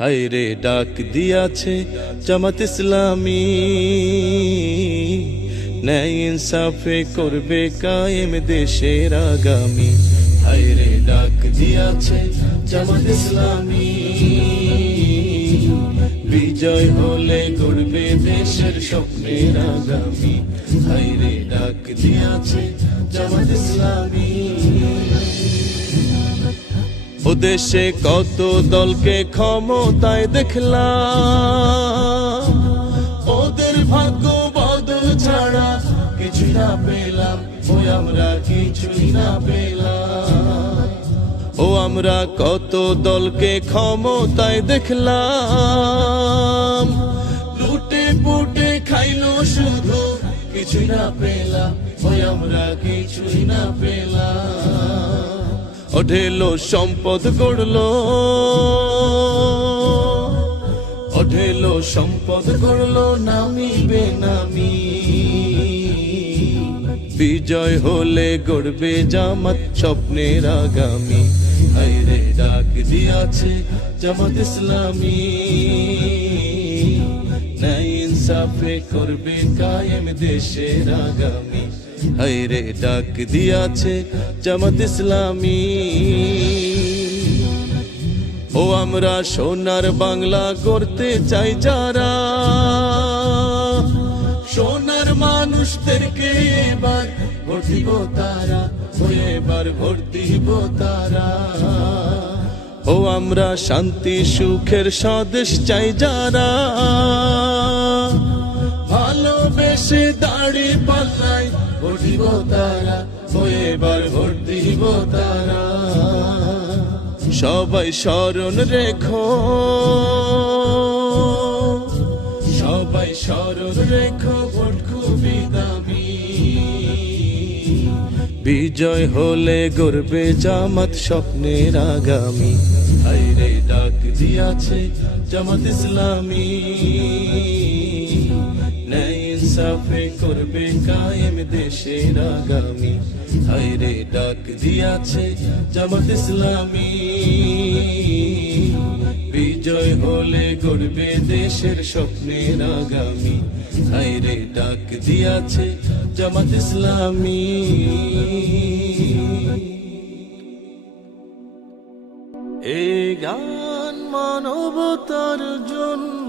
হায় রে ডাক দিয়াছে জামাত ইসলামী, ন্যায় ইনসাফে করবে কায়েম দেশের আগামী। হায় রে ডাক দিয়াছে জামাত ইসলামী, বিজয় হলে গড়বে দেশের স্বপ্নের আগামী। হায় রে ডাক দিয়াছে জামাত ইসলামী। ও দেশে কত দলকে ক্ষমতায় দেখলাম, ওদের ভাগ্য বদল ছাড়া কিছুই না পেলাম, ওই আমরা কিছুই না পেলাম। ও আমরা কত দলকে ক্ষমতায় দেখলাম, লুটে পুটে খাইলো শুধু, কিছুই না পেলাম, ওই আমরা কিছুই না পেলাম। অঢেলো সম্পদ গড়লো, অঢেলো সম্পদ গড়লো নামি বেনামি। বিজয় হলে গড়বে জামাত স্বপ্নের আগামী। হায় রে ডাক দিয়াছে জামাত ইসলামী, ন্যায় ইনসাফে করবে কায়েম দেশের আগামী। হায় রে ডাক দিয়াছে জামাত ইসলামী। ও আমরা সোনার বাংলা গড়তে চাই যারা, সোনার মানুষদেরকে এবার ভোট দিব তারা, এবার ভোট দিব তারা। ও আমরা শান্তি সুখের স্বদেশ চাই যারা, ভালোবেসে দাড়ি পাল্লাই ভোট দিব তারা, এবার ভোট দিব তারা। সবাই স্মরণ রেখো, সবাই স্মরণ রেখো, ভোট খুবই দামি। বিজয় হলে গড়বে জামাত স্বপ্নের আগামী। হায় রে ডাক দিয়াছে জামাত ইসলামী, ন্যায় ইনসাফে করবে কায়েম দেশের আগামী। হায় রে ডাক দিয়াছে জামাত ইসলামী, বিজয় হলে গড়বে দেশের স্বপ্নের আগামী। হায় রে ডাক দিয়াছে জামাত ইসলামী। এই গান মানবতার জন্য,